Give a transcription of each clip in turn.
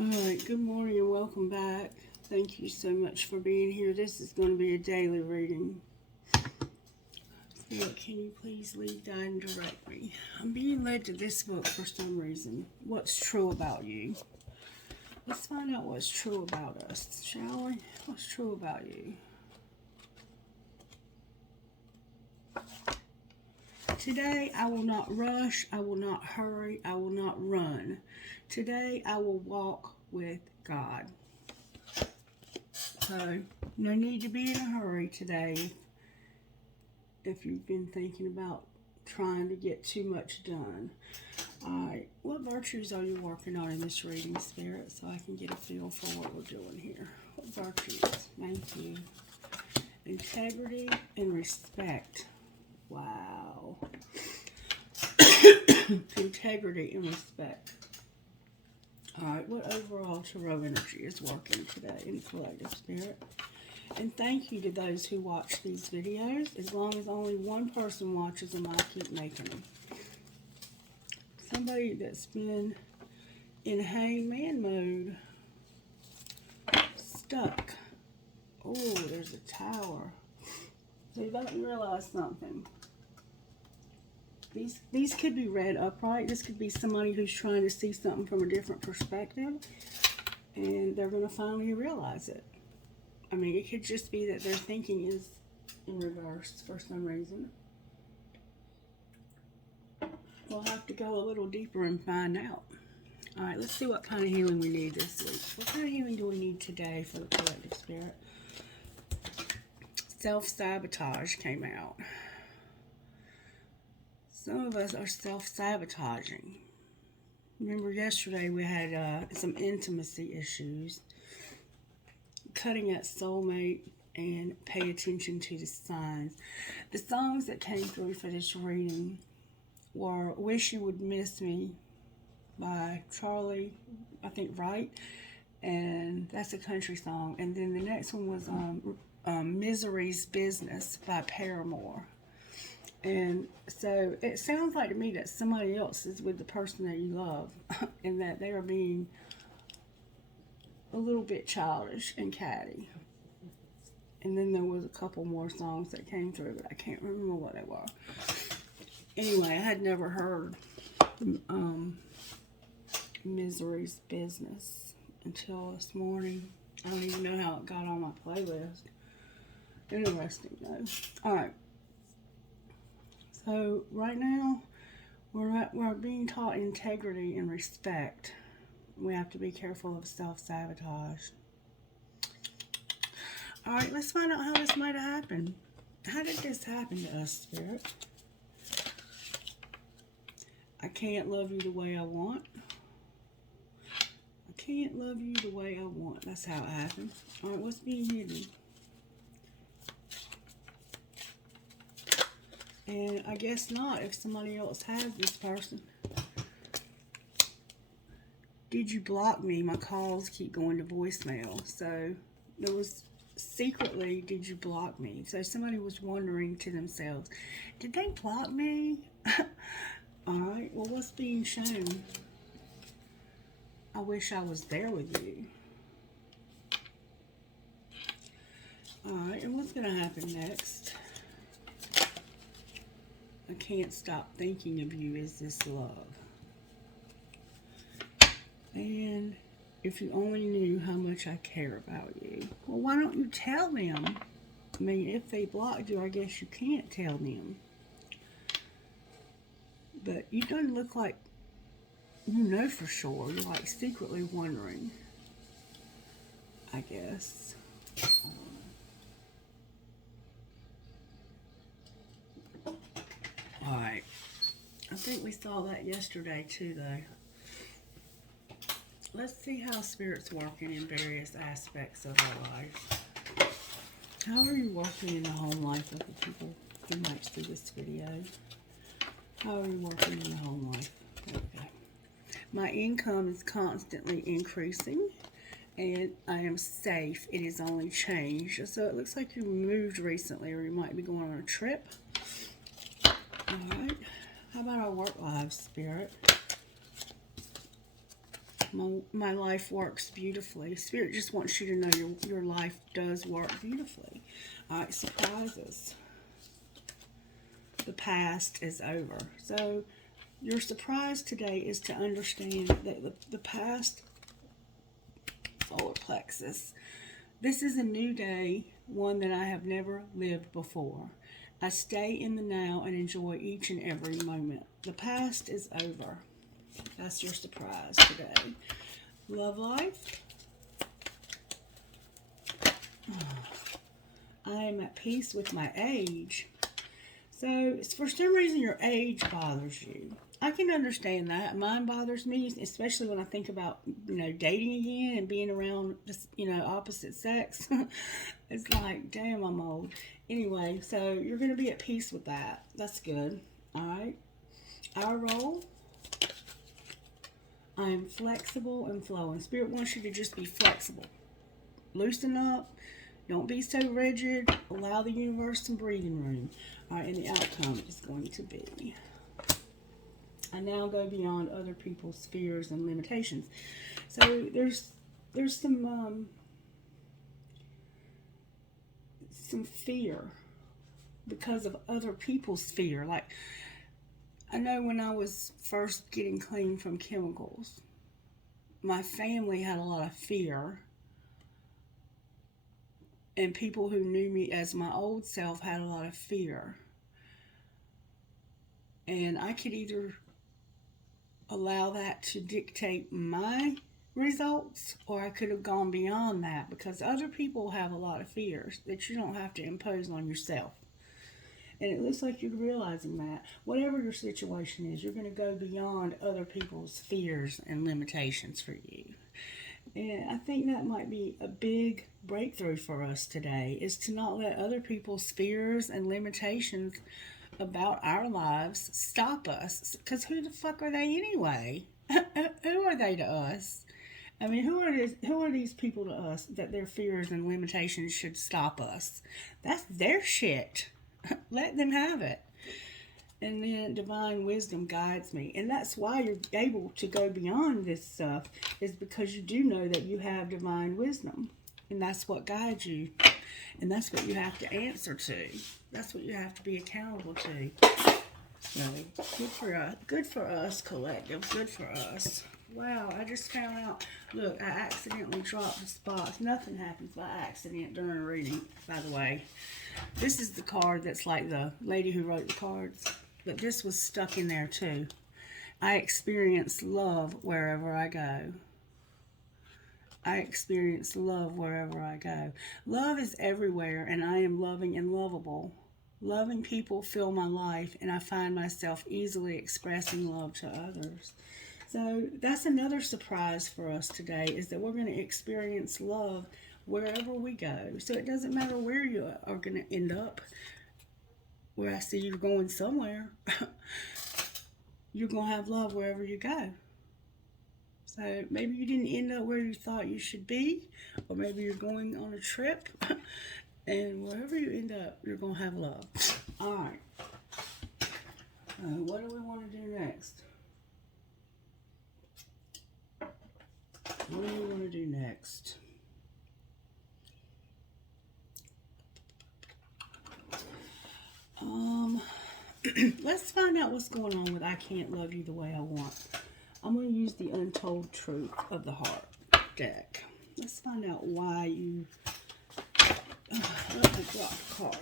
Alright, good morning and welcome back. Thank you so much for being here. This is going to be a daily reading. Spirit, can you please lead, guide, and direct me? I'm being led to this book for some reason. What's true about you? Let's find out what's true about us, shall we? What's true about you? Today, I will not rush, I will not hurry, I will not run. Today, I will walk with God. So, no need to be in a hurry today if you've been thinking about trying to get too much done. Alright, what virtues are you working on in this reading, Spirit, so I can get a feel for what we're doing here? What virtues? Thank you. Integrity and respect. Wow. Integrity and respect. Alright, what overall tarot energy is working today in collective spirit? And thank you to those who watch these videos. As long as only one person watches them, I'll keep making them. Somebody that's been in hangman mode. Stuck. Oh, there's a tower. So you don't realize something. These could be read upright. This could be somebody who's trying to see something from a different perspective. And they're going to finally realize it. I mean, it could just be that their thinking is in reverse for some reason. We'll have to go a little deeper and find out. Alright, let's see what kind of healing we need this week. What kind of healing do we need today for the collective spirit? Self-sabotage came out. Some of us are self-sabotaging. Remember yesterday we had some intimacy issues. Cutting at soulmate and pay attention to the signs. The songs that came through for this reading were Wish You Would Miss Me by Charlie, I think, Wright. And that's a country song. And then the next one was Misery's Business by Paramore. And so it sounds like to me that somebody else is with the person that you love and that they are being a little bit childish and catty. And then there was a couple more songs that came through, but I can't remember what they were. Anyway, I had never heard Misery's Business until this morning. I don't even know how it got on my playlist. Interesting though. Alright. So right now, we're being taught integrity and respect. We have to be careful of self-sabotage. Alright, let's find out how this might have happened. How did this happen to us, Spirit? I can't love you the way I want. I can't love you the way I want. That's how it happened. Alright, what's being hidden? And I guess not if somebody else has this person. Did you block me? My calls keep going to voicemail. So there was secretly, did you block me? So somebody was wondering to themselves, did they block me? Alright, well, what's being shown? I wish I was there with you. Alright, and what's going to happen next? I can't stop thinking of you. Is this love? And if you only knew how much I care about you. Well, why don't you tell them? I mean, if they blocked you, I guess you can't tell them. But you don't look like you know for sure. You're like secretly wondering, I guess. Alright. I think we saw that yesterday too, though. Let's see how Spirit's working in various aspects of our life. How are you working in the home life of the people who might see this video? How are you working in the home life? There we go. My income is constantly increasing, and I am safe. It is only changed. So it looks like you moved recently, or you might be going on a trip. Alright. How about our work lives, Spirit? my life works beautifully. Spirit just wants you to know your life does work beautifully. All right, surprises. The past is over. So your surprise today is to understand that the past, solar plexus, this is a new day, one that I have never lived before. I stay in the now and enjoy each and every moment. The past is over. That's your surprise today. Love life. I am at peace with my age. So, for some reason, your age bothers you. I can understand that. Mine bothers me, especially when I think about, dating again and being around, opposite sex. It's like, damn, I'm old. Anyway, so you're going to be at peace with that. That's good. All right. Our role. I am flexible and flowing. Spirit wants you to just be flexible. Loosen up. Don't be so rigid. Allow the universe some breathing room. All right, and the outcome is going to be, I now go beyond other people's fears and limitations. So there's some fear because of other people's fear. Like, I know when I was first getting clean from chemicals, my family had a lot of fear. And people who knew me as my old self had a lot of fear. And I could either allow that to dictate my results, or I could have gone beyond that, because other people have a lot of fears that you don't have to impose on yourself. And it looks like you're realizing that. Whatever your situation is, you're going to go beyond other people's fears and limitations for you. And I think that might be a big breakthrough for us today, is to not let other people's fears and limitations about our lives stop us. Because who the fuck are they anyway? Who are they to us? I mean, who are these people to us that their fears and limitations should stop us? That's their shit. Let them have it. And then divine wisdom guides me. And that's why you're able to go beyond this stuff, is because you do know that you have divine wisdom. And that's what guides you. And that's what you have to answer to. That's what you have to be accountable to. So, good for us, collective. Good for us. Wow, I just found out. Look, I accidentally dropped the spots. Nothing happens by accident during a reading, by the way. This is the card that's like the lady who wrote the cards. But this was stuck in there too. I experience love wherever I go. I experience love wherever I go. Love is everywhere, and I am loving and lovable. Loving people fill my life, and I find myself easily expressing love to others. So that's another surprise for us today, is that we're going to experience love wherever we go. So it doesn't matter where you are going to end up. Where I see you're going somewhere, you're going to have love wherever you go. So maybe you didn't end up where you thought you should be, or maybe you're going on a trip, and wherever you end up, you're going to have love. All right. What do we want to do next? What do we want to do next? Let's find out what's going on with I Can't Love You the Way I Want. I'm going to use the Untold Truth of the Heart deck. Let's find out why you... let me drop the card.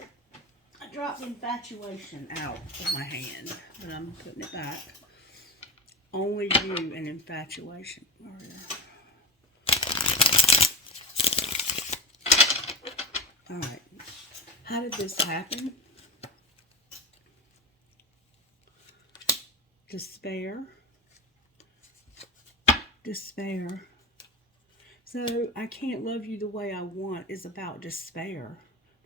I dropped Infatuation out of my hand, but I'm putting it back. Only You and Infatuation. Alright. How did this happen? Despair. Despair. So, I can't love you the way I want is about despair.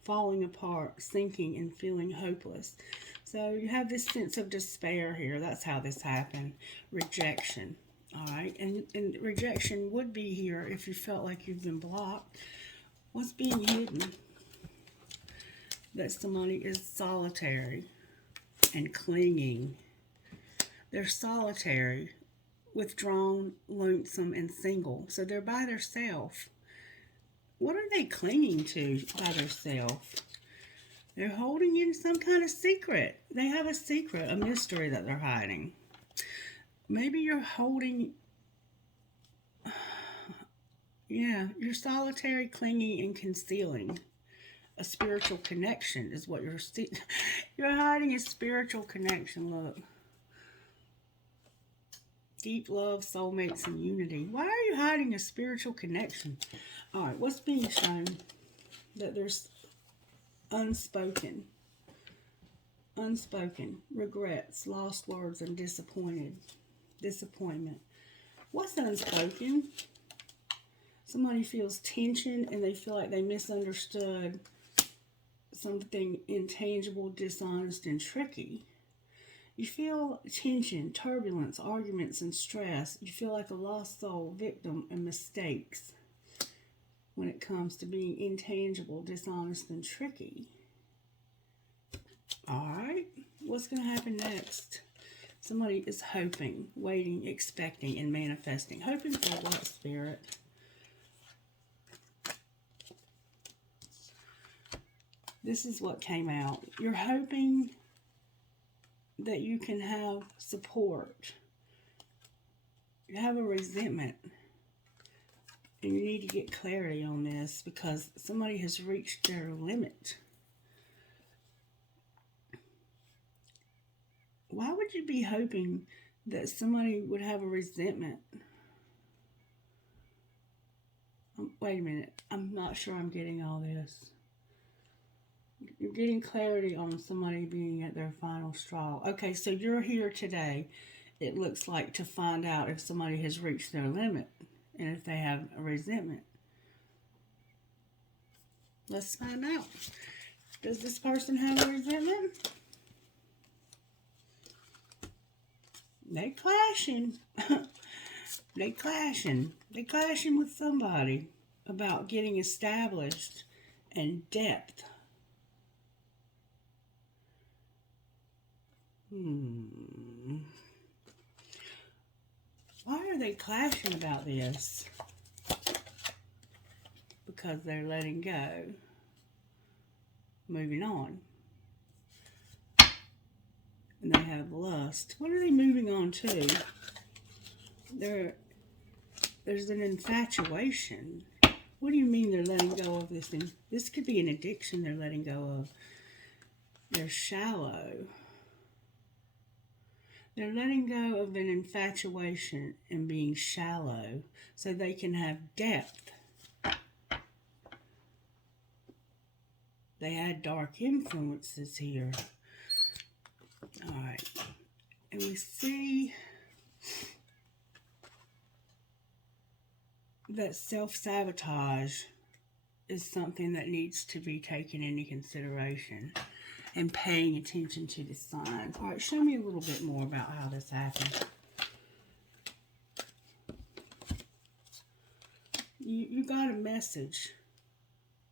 Falling apart, sinking, and feeling hopeless. So, you have this sense of despair here. That's how this happened. Rejection. Alright? And rejection would be here if you felt like you've been blocked. What's being hidden? That somebody is solitary and clinging. They're solitary. withdrawn, lonesome, and single. So they're by themselves. What are they clinging to by themselves? They're holding in some kind of secret. They have a secret, a mystery that they're hiding. Maybe you're holding, yeah, you're solitary, clinging, and concealing a spiritual connection is what you're hiding a spiritual connection. Look. Deep love, soulmates, and unity. Why are you hiding a spiritual connection? All right, what's being shown? That there's unspoken regrets, lost words, and disappointment. What's unspoken? Somebody feels tension and they feel like they misunderstood something intangible, dishonest, and tricky. You feel tension, turbulence, arguments, and stress. You feel like a lost soul, victim, and mistakes when it comes to being intangible, dishonest, and tricky. All right, what's going to happen next? Somebody is hoping, waiting, expecting, and manifesting. Hoping for what, Spirit? This is what came out. You're hoping that you can have support. You have a resentment. And you need to get clarity on this because somebody has reached their limit. Why would you be hoping that somebody would have a resentment? Wait a minute. I'm not sure I'm getting all this. You're getting clarity on somebody being at their final straw. Okay, so you're here today, it looks like, to find out if somebody has reached their limit and if they have a resentment. Let's find out. Does this person have a resentment? They clashing. They clashing. They clashing with somebody about getting established and depth. Why are they clashing about this? Because they're letting go. Moving on. And they have lust. What are they moving on to? There's an infatuation. What do you mean they're letting go of this thing? This could be an addiction they're letting go of. They're shallow. They're letting go of an infatuation and being shallow so they can have depth. They had dark influences here. All right. And we see that self-sabotage is something that needs to be taken into consideration and paying attention to the signs. All right, show me a little bit more about how this happened. You got a message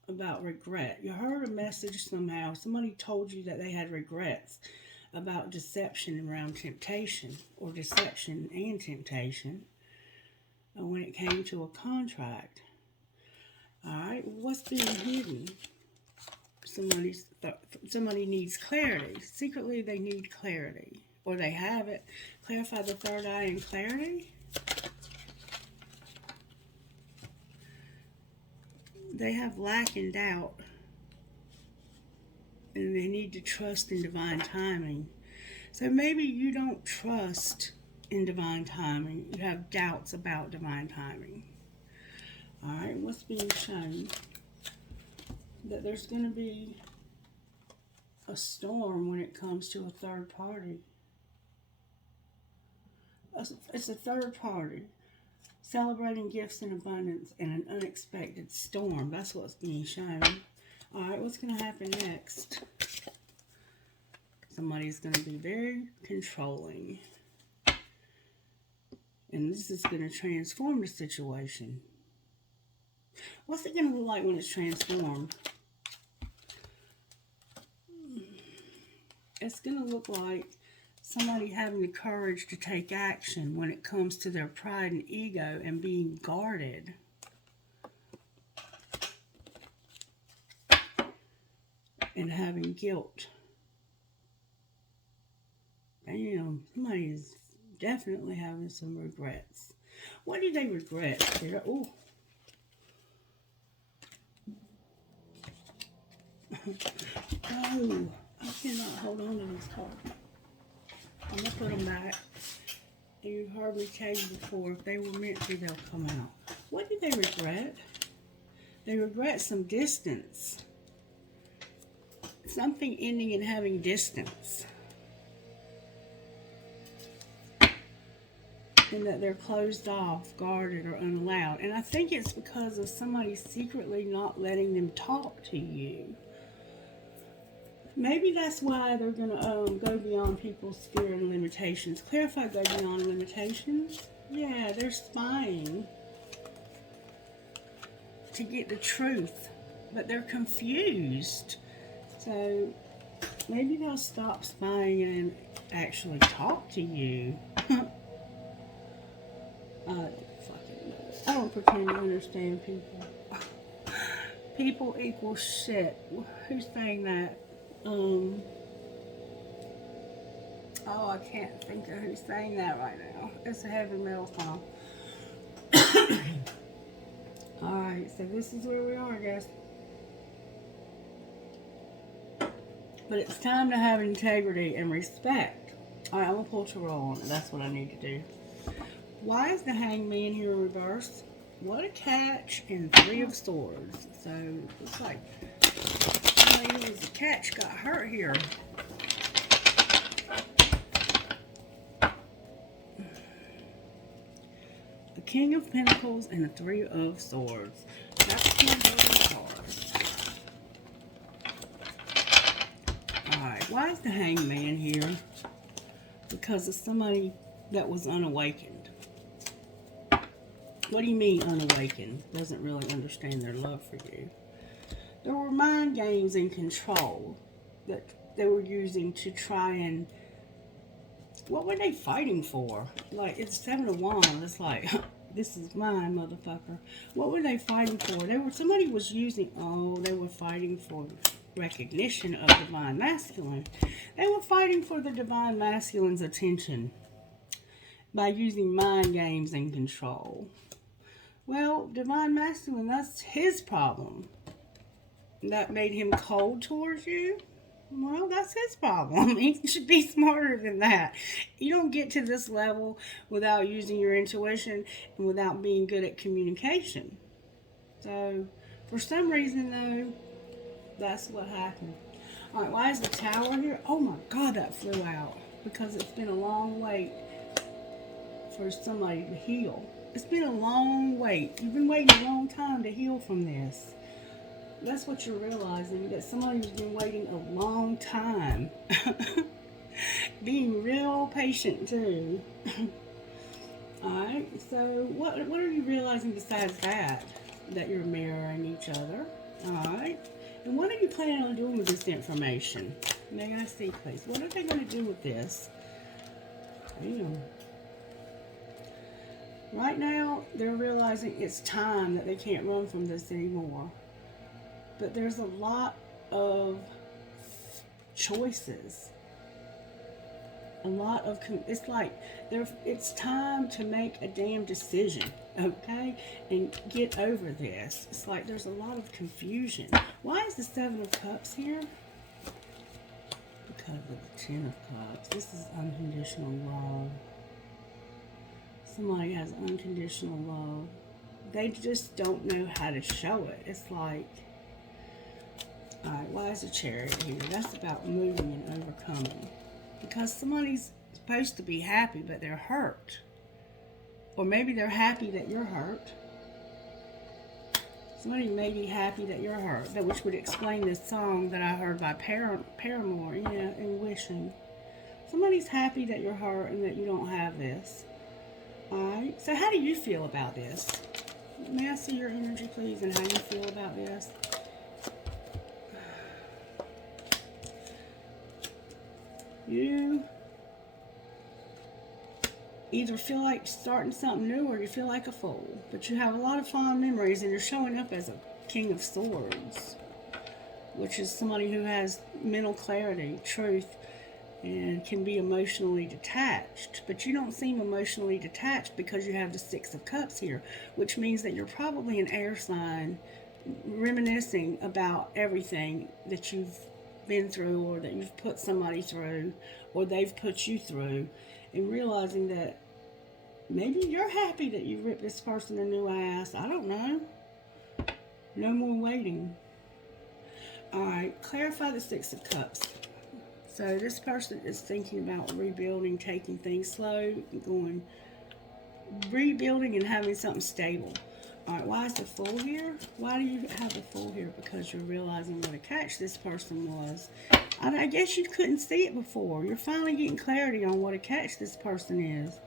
about regret. You heard a message somehow. Somebody told you that they had regrets about deception around temptation, or deception and temptation when it came to a contract. All right, what's being hidden? Somebody needs clarity. Secretly, they need clarity. Or they have it. Clarify the third eye and clarity. They have lack and doubt. And they need to trust in divine timing. So maybe you don't trust in divine timing. You have doubts about divine timing. All right, what's being shown? That there's going to be a storm when it comes to a third party. It's a third party celebrating gifts and abundance and an unexpected storm. That's what's being shown. All right, what's going to happen next? Somebody's going to be very controlling. And this is going to transform the situation. What's it going to look like when it's transformed? It's going to look like somebody having the courage to take action when it comes to their pride and ego and being guarded. And having guilt. Damn, somebody is definitely having some regrets. What do they regret? Oh. Oh, I cannot hold on to these cards. I'm going to put them back. And you've heard me tell you before, if they were meant to, they'll come out. What do they regret? They regret some distance. Something ending and having distance. And that they're closed off, guarded, or unallowed. And I think it's because of somebody secretly not letting them talk to you. Maybe that's why they're going to go beyond people's fear and limitations. Clarify, go beyond limitations. Yeah, they're spying to get the truth. But they're confused. So, maybe they'll stop spying and actually talk to you. I don't pretend to understand people. People equal shit. Who's saying that? Oh, I can't think of who's saying that right now. It's a heavy metal song. Alright, so this is where we are, I guess. But it's time to have integrity and respect. Alright, I'm going to pull Tarot on it. That's what I need to do. Why is the Hangman here in reverse? What a catch, and 3 of Swords. So, looks like somebody who was a catch got hurt here. The King of Pentacles and the 3 of Swords. That's the cards. Alright, why is the Hangman here? Because of somebody that was unawakened. What do you mean unawakened? Doesn't really understand their love for you. There were mind games and control that they were using to try and... What were they fighting for? Like, it's 7 of Wands. It's like, this is mine, motherfucker. What were they fighting for? Somebody was using... Oh, they were fighting for recognition of Divine Masculine. They were fighting for the Divine Masculine's attention by using mind games and control. Well, Divine Masculine, that's his problem. That made him cold towards you? Well, that's his problem. He should be smarter than that. You don't get to this level without using your intuition and without being good at communication. So, for some reason, though, that's what happened. Alright, why is the Tower here? Oh my God, that flew out. Because it's been a long wait for somebody to heal. It's been a long wait. You've been waiting a long time to heal from this. That's what you're realizing, that somebody's been waiting a long time. Being real patient, too. Alright, so what are you realizing besides that? That you're mirroring each other. Alright. And what are you planning on doing with this information? May I see, please? What are they going to do with this? Damn. Right now, they're realizing it's time that they can't run from this anymore. But there's a lot of choices. A lot of, it's like, it's time to make a damn decision, okay? And get over this. It's like there's a lot of confusion. Why is the 7 of Cups here? Because of the 10 of Cups. This is unconditional love. Somebody has unconditional love. They just don't know how to show it. It's like, alright, why is the Chariot here? That's about moving and overcoming. Because somebody's supposed to be happy, but they're hurt. Or maybe they're happy that you're hurt. Somebody may be happy that you're hurt, which would explain this song that I heard by Paramore, yeah, and Wishing. Somebody's happy that you're hurt and that you don't have this. Alright, so how do you feel about this? May I see your energy, please, and how you feel about this? You either feel like starting something new or you feel like a fool. But you have a lot of fond memories and you're showing up as a King of Swords, which is somebody who has mental clarity, truth, and can be emotionally detached. But you don't seem emotionally detached because you have the Six of Cups here, which means that you're probably an air sign reminiscing about everything that you've been through or that you've put somebody through or they've put you through, and realizing that maybe you're happy that you ripped this person a new ass. I don't know. No more waiting. Alright, clarify the Six of Cups. So this person is thinking about rebuilding, taking things slow, going, rebuilding and having something stable. Alright, why is the Fool here? Why do you have the Fool here? Because you're realizing what a catch this person was. I guess you couldn't see it before. You're finally getting clarity on what a catch this person is.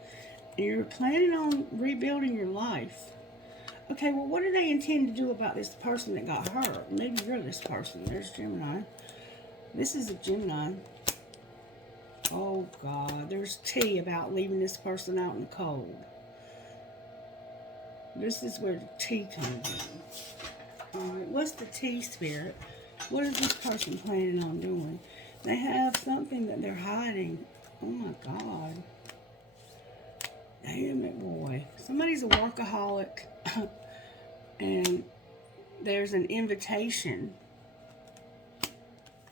And you're planning on rebuilding your life. Okay, well, what do they intend to do about this person that got hurt? Maybe you're this person. There's Gemini. This is a Gemini. Oh, God. There's tea about leaving this person out in the cold. This is where the tea comes in. Alright, what's the tea, Spirit? What is this person planning on doing? They have something that they're hiding. Oh, my God. Damn it, boy. Somebody's a workaholic. And there's an invitation.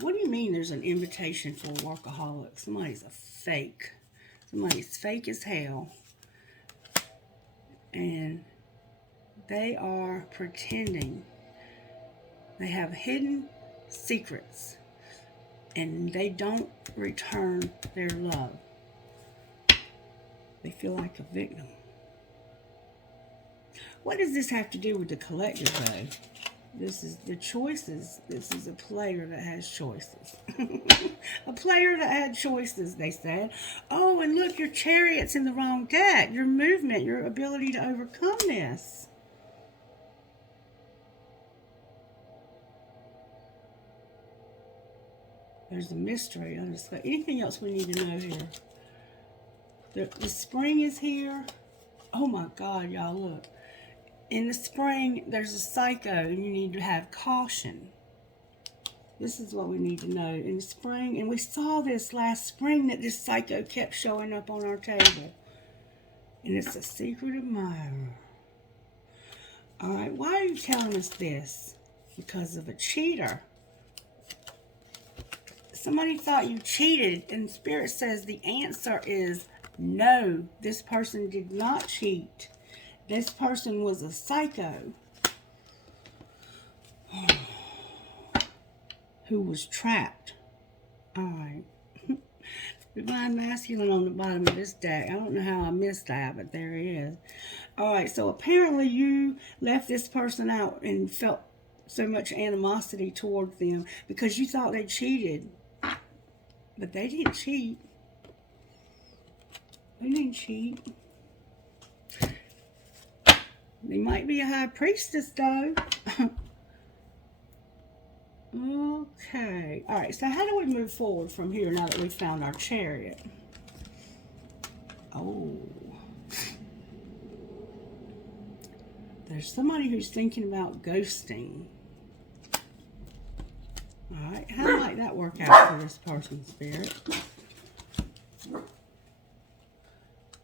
What do you mean there's an invitation for a workaholic? Somebody's a fake. Somebody's fake as hell. And they are pretending. They have hidden secrets. And they don't return their love. They feel like a victim. What does this have to do with the collective, though? This is the choices. This is a player that has choices. A player that had choices, they said. Oh, and look, your Chariot's in the wrong deck. Your movement, your ability to overcome this. There's a mystery. Anything else we need to know here? The spring is here. Oh, my God, y'all, look. In the spring, there's a psycho, and you need to have caution. This is what we need to know. In the spring, and we saw this last spring, that this psycho kept showing up on our table. And it's a secret admirer. Alright, why are you telling us this? Because of a cheater. Somebody thought you cheated, and Spirit says the answer is no. This person did not cheat. This person was a psycho who was trapped. Alright. Divine Masculine on the bottom of this deck. I don't know how I missed that, but there it is. Alright, so apparently you left this person out and felt so much animosity towards them because you thought they cheated. But they didn't cheat. They didn't cheat. They might be a high priestess, though. Okay. Alright, so how do we move forward from here now that we've found our Chariot? Oh. There's somebody who's thinking about ghosting. Alright, how might that work out for this person's Spirit?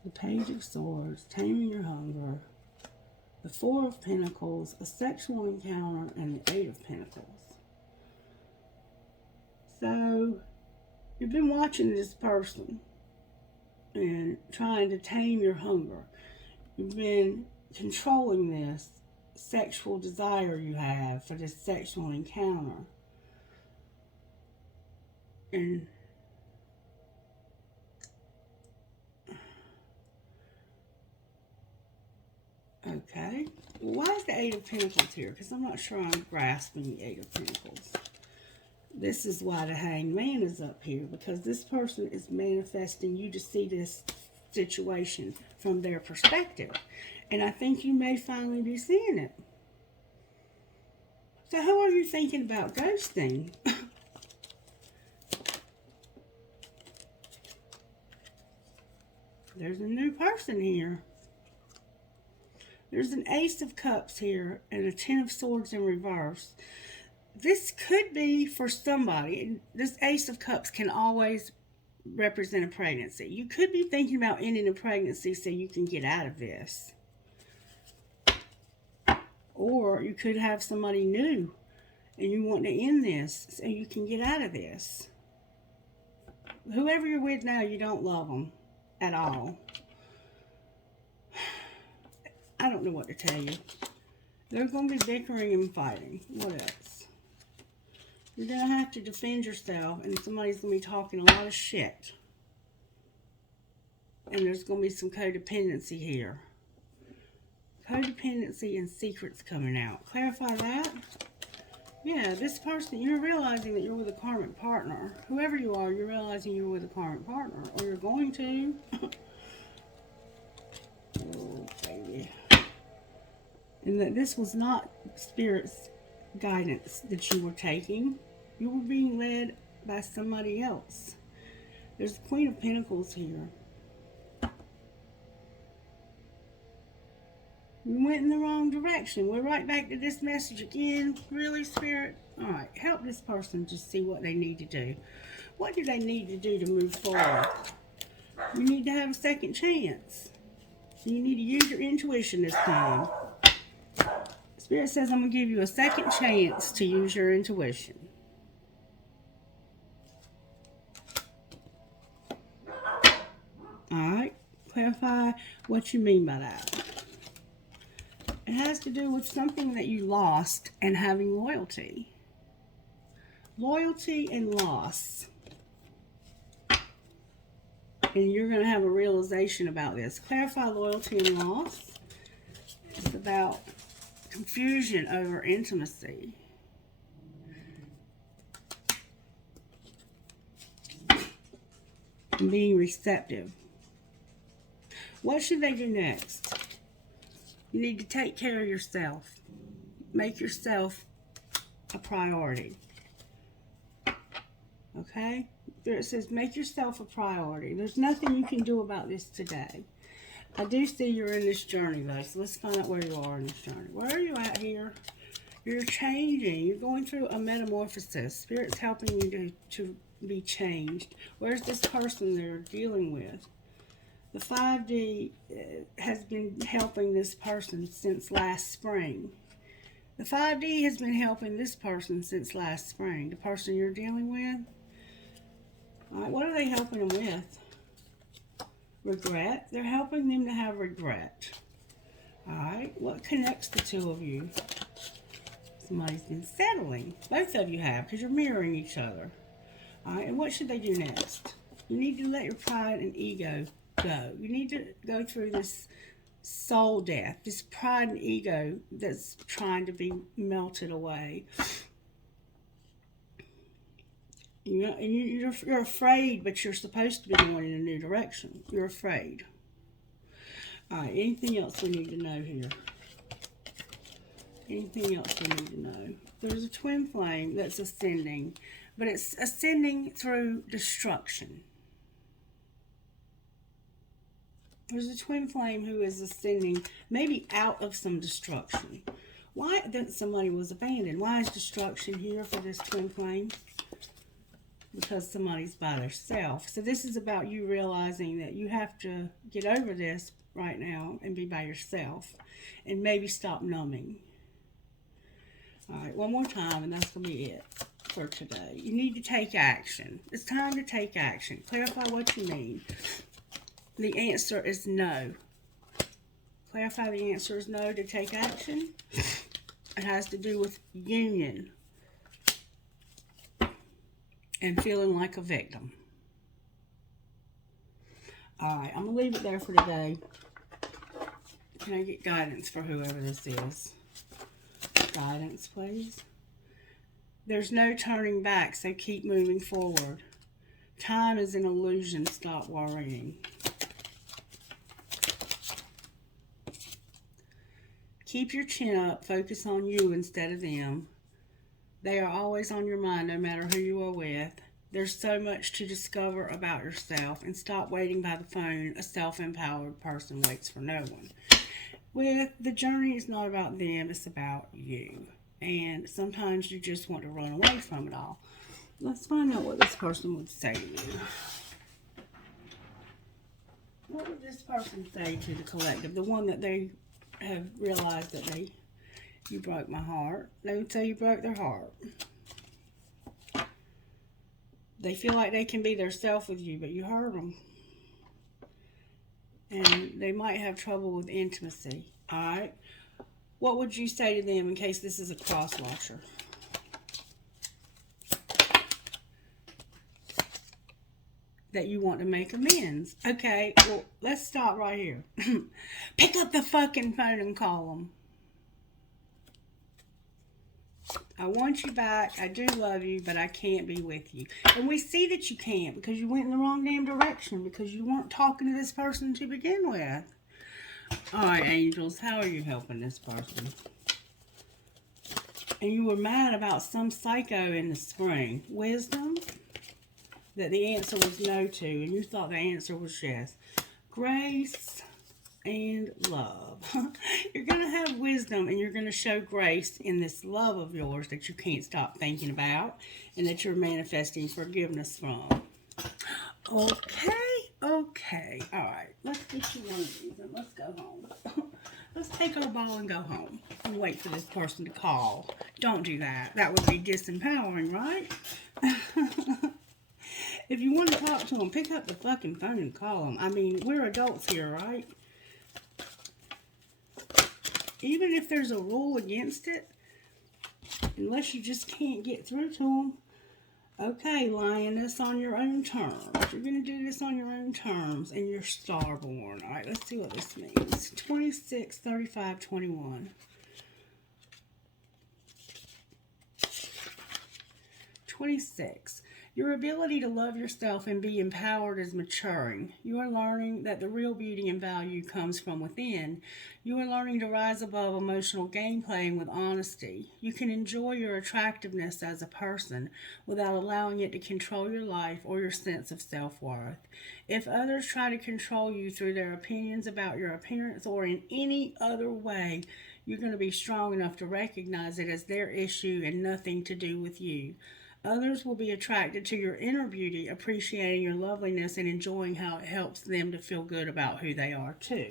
The Page of Swords, Taming Your Hunger. The Four of Pentacles, a sexual encounter, and the Eight of Pentacles. So, you've been watching this person and trying to tame your hunger. You've been controlling this sexual desire you have for this sexual encounter. And okay. Well, why is the Eight of Pentacles here? Because I'm not sure I'm grasping the Eight of Pentacles. This is why the Hanged Man is up here. Because this person is manifesting you to see this situation from their perspective. And I think you may finally be seeing it. So who are you thinking about ghosting? There's a new person here. There's an Ace of Cups here and a Ten of Swords in reverse. This could be for somebody. This Ace of Cups can always represent a pregnancy. You could be thinking about ending a pregnancy so you can get out of this. Or you could have somebody new and you want to end this so you can get out of this. Whoever you're with now, you don't love them at all. I don't know what to tell you. They're going to be bickering and fighting. What else? You're going to have to defend yourself, and somebody's going to be talking a lot of shit. And there's going to be some codependency here. Codependency and secrets coming out. Clarify that. Yeah, this person, you're realizing that you're with a karmic partner. Whoever you are, you're realizing you're with a karmic partner. Or you're going to. Oh, baby. And that this was not Spirit's guidance that you were taking. You were being led by somebody else. There's the Queen of Pentacles here. We went in the wrong direction. We're right back to this message again. Really, Spirit? Alright, help this person just see what they need to do. What do they need to do to move forward? You need to have a second chance. So you need to use your intuition this time. Spirit says I'm going to give you a second chance to use your intuition. Alright, clarify what you mean by that. It has to do with something that you lost and having loyalty. Loyalty and loss. And you're going to have a realization about this. Clarify loyalty and loss. It's about confusion over intimacy. And being receptive. What should they do next? You need to take care of yourself. Make yourself a priority. Okay? It says make yourself a priority. There's nothing you can do about this today. I do see you're in this journey though, so let's find out where you are in this journey. Where are you at here? You're changing. You're going through a metamorphosis. Spirit's helping you to be changed. Where's this person they're dealing with? The 5D has been helping this person since last spring. The 5D has been helping this person since last spring. The person you're dealing with. All right, what are they helping them with? Regret. They're helping them to have regret. All right, what connects the two of you? Somebody's been settling. Both of you have, because you're mirroring each other. All right, and what should they do next? You need to let your pride and ego go. You need to go through this soul death, this pride and ego that's trying to be melted away. You know, and you're afraid, but you're supposed to be going in a new direction. You're afraid. All right, anything else we need to know here? Anything else we need to know? There's a twin flame that's ascending, but it's ascending through destruction. There's a twin flame who is ascending, maybe out of some destruction. Why that somebody was abandoned? Why is destruction here for this twin flame? Because somebody's by themselves. So this is about you realizing that you have to get over this right now and be by yourself. And maybe stop numbing. Alright, one more time and that's going to be it for today. You need to take action. It's time to take action. Clarify what you mean. The answer is no. Clarify the answer is no to take action. It has to do with union. And feeling like a victim. Alright, I'm going to leave it there for today. Can I get guidance for whoever this is? Guidance, please. There's no turning back, so keep moving forward. Time is an illusion. Stop worrying. Keep your chin up. Focus on you instead of them. They are always on your mind, no matter who you are with. There's so much to discover about yourself, and stop waiting by the phone. A self-empowered person waits for no one. With the journey, it's not about them, it's about you. And sometimes you just want to run away from it all. Let's find out what this person would say to you. What would this person say to the collective? The one that they have realized that you broke my heart. They would say you broke their heart. They feel like they can be their self with you, but you hurt them. And they might have trouble with intimacy. Alright? What would you say to them in case this is a cross-watcher? That you want to make amends. Okay, well, let's stop right here. Pick up the fucking phone and call them. I want you back. I do love you, but I can't be with you. And we see that you can't because you went in the wrong damn direction, because you weren't talking to this person to begin with. Alright, angels, how are you helping this person? And you were mad about some psycho in the spring. Wisdom? That the answer was no to, and you thought the answer was yes. Grace and love. You're going to have wisdom, and you're going to show grace in this love of yours that you can't stop thinking about, and that you're manifesting forgiveness from. Okay. All right. Let's get you one of these, and let's go home. Let's take our ball and go home and wait for this person to call. Don't do that. That would be disempowering, right? If you want to talk to them, pick up the fucking phone and call them. I mean, we're adults here, right? Even if there's a rule against it, unless you just can't get through to them. Okay, lioness, on your own terms. You're going to do this on your own terms, and you're starborn. All right, let's see what this means. 26, 35, 21. 26. Your ability to love yourself and be empowered is maturing. You are learning that the real beauty and value comes from within. You are learning to rise above emotional game playing with honesty. You can enjoy your attractiveness as a person without allowing it to control your life or your sense of self-worth. If others try to control you through their opinions about your appearance or in any other way, you're going to be strong enough to recognize it as their issue and nothing to do with you. Others will be attracted to your inner beauty, appreciating your loveliness and enjoying how it helps them to feel good about who they are too.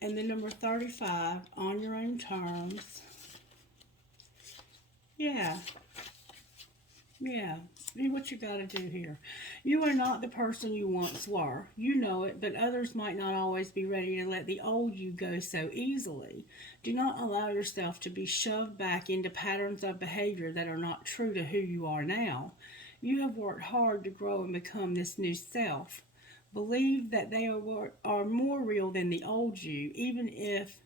And then number 35, on your own terms. Yeah. Do what you got to do here. You are not the person you once were. You know it, but others might not always be ready to let the old you go so easily. Do not allow yourself to be shoved back into patterns of behavior that are not true to who you are now. You have worked hard to grow and become this new self. Believe that they are more real than the old you, even if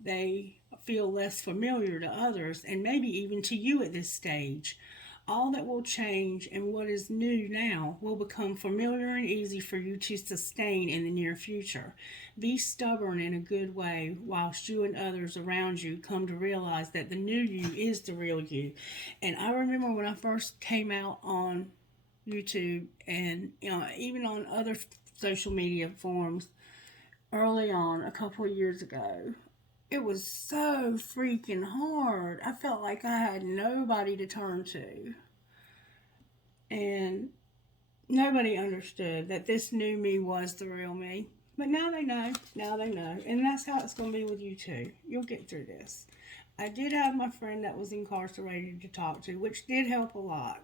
they feel less familiar to others and maybe even to you at this stage. All that will change and what is new now will become familiar and easy for you to sustain in the near future. Be stubborn in a good way whilst you and others around you come to realize that the new you is the real you. And I remember when I first came out on YouTube and even on other social media forums early on a couple of years ago, it was so freaking hard. I felt like I had nobody to turn to. And nobody understood that this new me was the real me. But now they know. Now they know. And that's how it's going to be with you too. You'll get through this. I did have my friend that was incarcerated to talk to, which did help a lot.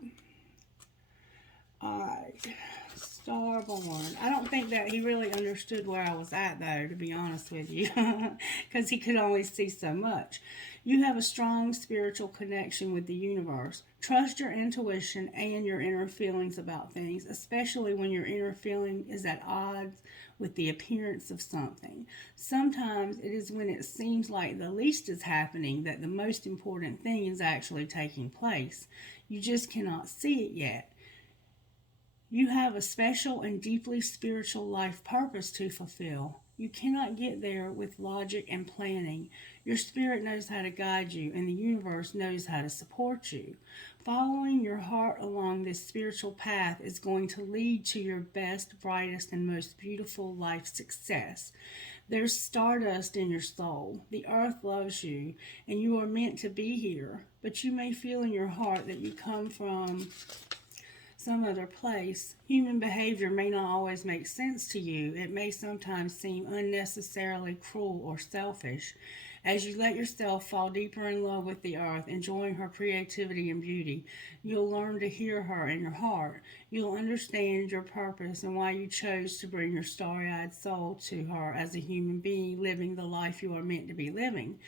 Alright. Starborn. I don't think that he really understood where I was at, though, to be honest with you. Because he could only see so much. You have a strong spiritual connection with the universe. Trust your intuition and your inner feelings about things, especially when your inner feeling is at odds with the appearance of something. Sometimes it is when it seems like the least is happening that the most important thing is actually taking place. You just cannot see it yet. You have a special and deeply spiritual life purpose to fulfill. You cannot get there with logic and planning. Your spirit knows how to guide you, and the universe knows how to support you. Following your heart along this spiritual path is going to lead to your best, brightest, and most beautiful life success. There's stardust in your soul. The earth loves you, and you are meant to be here. But you may feel in your heart that you come from some other place. Human behavior may not always make sense to you. It may sometimes seem unnecessarily cruel or selfish. As you let yourself fall deeper in love with the earth, enjoying her creativity and beauty, you'll learn to hear her in your heart. You'll understand your purpose and why you chose to bring your starry-eyed soul to her as a human being living the life you are meant to be living.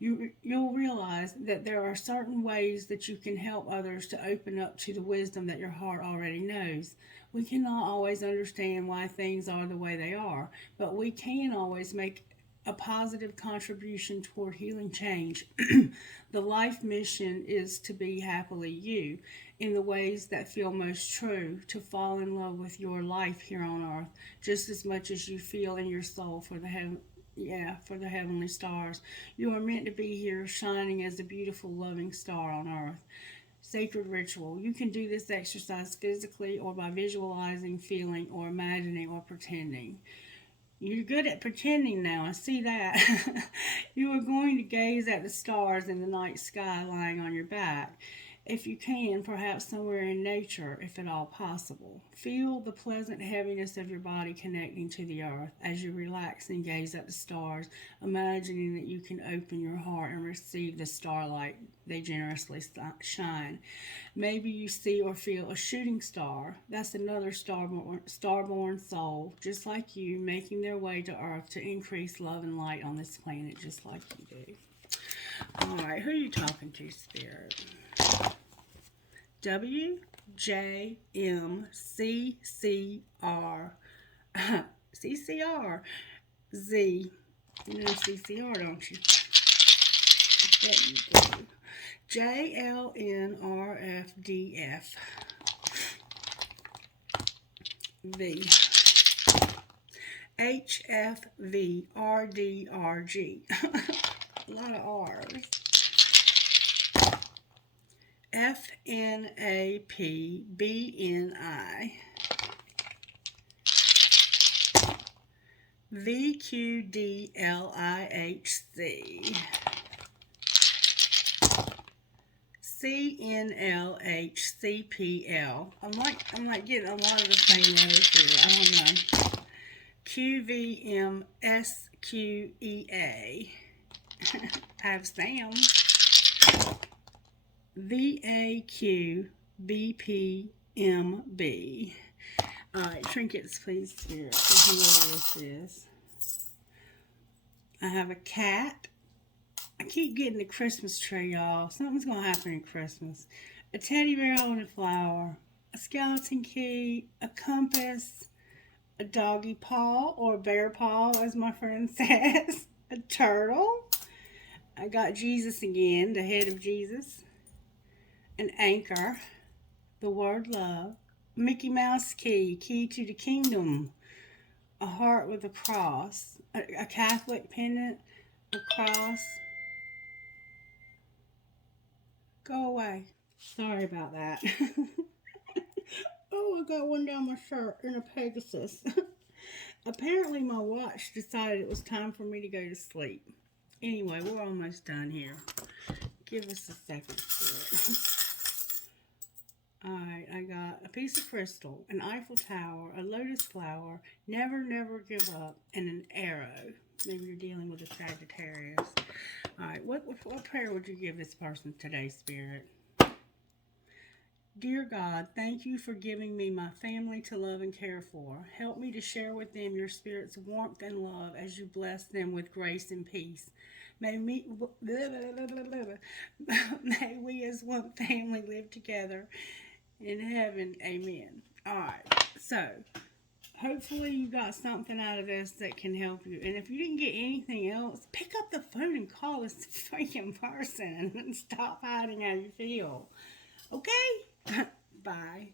You'll realize that there are certain ways that you can help others to open up to the wisdom that your heart already knows. We cannot always understand why things are the way they are, but we can always make a positive contribution toward healing change. The life mission is to be happily you in the ways that feel most true, to fall in love with your life here on earth just as much as you feel in your soul for the heavenly stars. You are meant to be here shining as a beautiful, loving star on earth. Sacred ritual. You can do this exercise physically or by visualizing, feeling, or imagining or pretending. You're good at pretending now, I see that. You are going to gaze at the stars in the night sky lying on your back. If you can, perhaps somewhere in nature, if at all possible. Feel the pleasant heaviness of your body connecting to the earth as you relax and gaze at the stars, imagining that you can open your heart and receive the starlight they generously shine. Maybe you see or feel a shooting star. That's another starborn soul, just like you, making their way to earth to increase love and light on this planet, just like you do. All right, who are you talking to, Spirit? WJMCCR. CCR. Z. You know CCR, don't you? I bet you do. JLNRFDF. V. HFVRDRG. A lot of R's. FNAPBNI. VQDLIHC. CNLHCPL. I'm like getting a lot of the same letters here. I don't know. QVMSQEA. I have Sam. VAQBPMB. Alright, trinkets, please, Spirit, for whoever this is. I have a cat. I keep getting the Christmas tree, y'all. Something's going to happen in Christmas. A teddy bear holding a flower. A skeleton key. A compass. A doggy paw, or bear paw, as my friend says. A turtle. I got Jesus again, the head of Jesus. An anchor, the word love, Mickey Mouse key, key to the kingdom, a heart with a cross, a Catholic pendant, a cross. Go away. Sorry about that. Oh, I got one down my shirt in a Pegasus. Apparently my watch decided it was time for me to go to sleep. Anyway, we're almost done here. Give us a second for it. Alright, I got a piece of crystal, an Eiffel Tower, a lotus flower, never, never give up, and an arrow. Maybe you're dealing with a Sagittarius. Alright, what prayer would you give this person today, Spirit? Dear God, thank you for giving me my family to love and care for. Help me to share with them your Spirit's warmth and love as you bless them with grace and peace. May we as one family live together in heaven. Amen. Alright, so hopefully you got something out of this that can help you. And if you didn't get anything else, pick up the phone and call this freaking person and stop hiding how you feel. Okay? Bye.